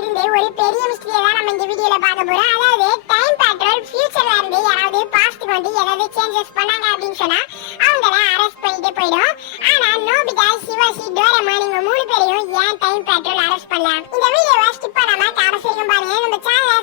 இருந்து ஒரு பெரிய மிஸ்டரியை தான் நம்ம இந்த வீடியோல பார்க்க போறோம். அதாவது டைம் பேட்ரோல் ஃபியூச்சர்ல இருந்து யாராவது பாஸ்ட்க்கு வந்து ஏதாவது சேஞ்சஸ் பண்ணாங்க அப்படின்னு சொன்னா அவங்கள அரெஸ்ட் பண்ணிட்டு போயிடும். ஆனா நோபிதா, சிவாஜி, டோரேமான் இவங்க மூணு பேரையும் ஏன் டைம் பேட்ரோல் அரெஸ்ட் பண்ணலாம்? இந்த வீடியோவை ஸ்கிப் பண்ணாம கடைசி வரைக்கும் பாருங்க. நம்ம சேனலை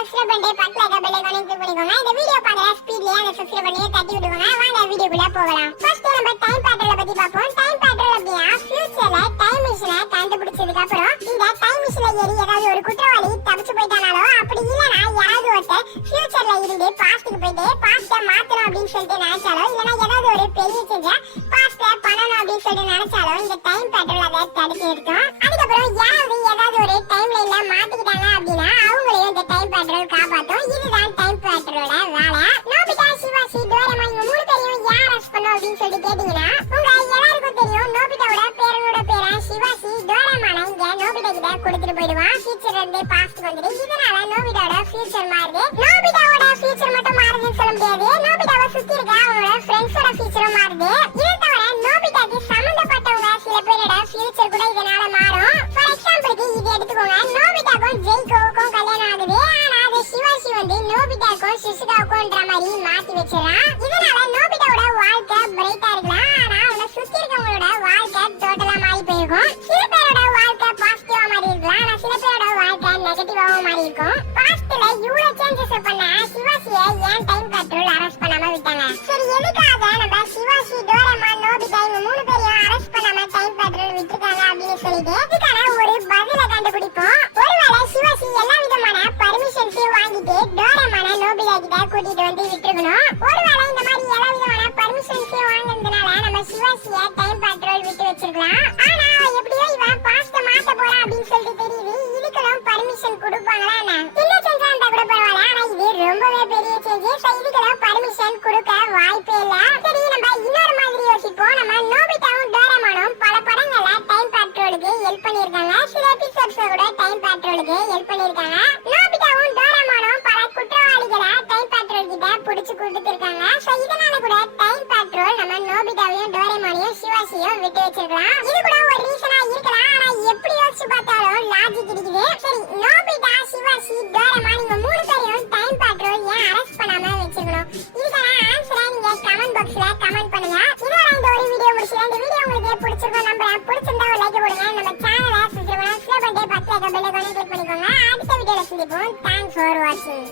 சப்ஸ்கிரைப் பண்ணிட்டு பக்கத்துல இருக்க பெல் ஐகானை கிளிக் பண்ணிக்கோங்க. இந்த வீடியோ பார்க்குற ஸ்பீட்லயே அந்த சப்ஸ்கிரைப் பண்ணி தட்டி விடுவாங்க. வாங்க வீடியோக்குள்ள போகலாம். ஃபர்ஸ்ட் நம்ம டைம் பேட்ரோலை பத்தி பார்ப்போம். டைம் பேட்ரோல் அப்படின்னா ஃபியூச்சர்ல டைம் மிஷினை கண்டுபிடிச்சதுக்கு அப்புறம் இந்த டைம் மிஷின்ல ஏறி ஏதாவது ஒரு குற்றவாளி தப்பிச்சு போயிட்டானாலோ, அப்படி இல்லனா யாராவது ஒருத்தர் ஃபியூச்சர்ல இருந்து பாஸ்ட்க்கு போயிட்டு பாஸ்ட மாத்தணும் அப்படின்னு சொல்லிட்டு நினைச்சாலோ, இல்லனா ஏதாவது ஒரு பெரிய சேஞ்ச பாஸ்ட பண்ணணும் அப்படின்னு சொல்லிட்டு நினைச்சாலோ இந்த டைம் பேட்ரோல் அதை தடுத்து நிறுத்தும். அதுக்கப்புறம் யாராவது ஏதாவது ஒரு டைம் லைன்ல மாட்டிக்கிட்டாங்க அப்படின்னா அவங்களையும் இந்த டைம் பேட்ரோல் காப்பாத்தும். இதுதான் டைம் பேட்ரோலோட வேலை. நோபிதா, சிவாஜி, டோரேமான் இவங்க மூணு பேரையும் யார் அரெஸ்ட் பண்ணோம் அப்படின்னு சொல்லிட்டு கேட்டீங்கன்னா உங்க எல்லாருக்கும் தெரியும். நோபிதாவோட பேரன் சிவாஜி டோரேமானை இங்க நோபிதா கிட்ட கொடுத்துட்டு போயிடுவான். ஃபியூச்சர்ல இருந்து பாஸ்ட்க்கு வந்துட்டு இதனால நோபிதாவோட ஃபியூச்சர் மாறுது. நோபிதாவோட ஃபியூச்சர் மட்டும் மாறுதுன்னு சொல்ல முடியாது. நோபிதாவை சுத்தி இருக்க அவனோட ஃப்ரெண்ட்ஸோட ஃபியூச்சரும் மாறுது. இதை தவிர நோபிதாக்கு சம்பந்தப்பட்டவங்க சில பேரோட ஃபியூச்சர் கூட இதனால மாறும். ஃபார் எக்ஸாம்பிளுக்கு இது எடுத்துக்கோங்க. நோபிதாக்கும் ஜெய்கோவுக்கும் கல்யாணம் ஆகுது. ஆனா அது சிவாஜி வந்து நோபிதாக்கும் சுசுகாவுக்கும்ன்ற மாதிரி மாத்தி வச்சிடறான். இதனால நோபிதாவோட வாழ்க்கை பிரைட்டா இருக்கலாம். ஆனா அவனை சுத்தி இருக்கவங்களோட வாழ்க்கை டோட்டலா மாறி போயிருக்கும். சில பேரோட வாழ்க்கை பாசிட்டிவா மாறி இருக்கலாம். ஆனா சில பேரோட வாழ்க்கை நெகட்டிவாவும் மாறி இருக்கும். பாஸ்ட்ல இவ்வளவு சேஞ்சஸ் பண்ண சிவாஜியை ஏன் டைம் பேட்ரோல் அரெஸ்ட் பண்ணாம விட்டாங்க? சரி, எதுக்காக நம்ம சிவாஜி, டோரேமான், நோபிதா இவங்க மூணு பேரையும் அரெஸ்ட் பண்ணாம டைம் பேட்ரோல் விட்டுருக்காங்க அப்படின்னு சொல்லிட்டு இதுக்கான ஒரு பதில கண்டுபிடிப்போம். ஒருவேளை சிவாஜி எல்லா விதமான பர்மிஷன்ஸையும் வாங்கிட்டு டோரேமான நோபிதா கிட்ட கூட்டிட்டு வந்து விட்டுருக்கணும். ஒருவேளை இந்த மாதிரி எல்லா விதமான பர்மிஷன்ஸையும் வாங்கினதுனால நம்ம சிவாஜியை டைம் பேட்ரோல் விட்டு வச்சிருக்கலாம். ஆனா எப்படியோ இவன் பாஸ்ட மாத்த போறான் அப்படின்னு சொல்லிட்டு தெரியுது. இதுக்கெல்லாம் பர்மிஷன் கொடுப்பாங்களா? சின்ன சேஞ்சா இருந்தா கூட பரவாயில்ல. ஆனா இது ரொம்பவே பெரிய சேஞ்ச். இதுக்கெல்லாம் பர்மிஷன் கொடுக்க வாய்ப்பே இல்ல. சரி, நம்ம இன்னொரு மாதிரி யோசிப்போம். நம்ம நோபிதாவும் டோரேமானும் பல படங்கள்ல டைம் பேட்ரோலுக்கு ஹெல்ப் பண்ணிருக்காங்க. சில எபிசோட்ஸ்ல கூட டைம் பேட்ரோலுக்கு ஹெல்ப் பண்ணிருக்காங்க. நோபிதாவும் டோரேமானும் பல குற்றவாளிகளை டைம் பேட்ரோல் கிட்ட புடிச்சு கொடுத்துருக்காங்க. சோ இதனால கூட டைம் பேட்ரோல் நம்ம நோபிதாவையும் டோரேமானையும் சிவாஜியும் விட்டு வச்சிருக்கலாம். இது கூட ஒரு ரீசனா இருக்கலாம். ஆனா எப்படி யோசிச்சு பார்த்தாலும் லாஜிக் இருக்குது. சரி, நோபிதா, சிவாஜி, டோரேமான் இவங்க மூணு பேரையும் டைம் பேட்ரோல் ஏன் அரெஸ்ட் பண்ணாம வச்சிருக்கணும்? இதுக்கான ஆன்சரை நீங்க கமெண்ட் பாக்ஸ்ல கமெண்ட் பண்ணுங்க. இதோட இந்த ஒரு வீடியோ முடிச்சுக்கலாம். இந்த வீடியோ உங்களுக்கு பிடிச்சிருக்கும் நம்புறேன். பிடிச்சிருந்தா ஒரு லைக் போடுங்க. நம்ம சேனலை சப்ஸ்கிரைப் பண்ணிட்டு பக்கத்துல இருக்க பெல் ஐகானை கிளிக் பண்ணிக்கோங்க. அடுத்த வீடியோல சந்திப்போம். தேங்க்ஸ் ஃபார் வாட்சிங்.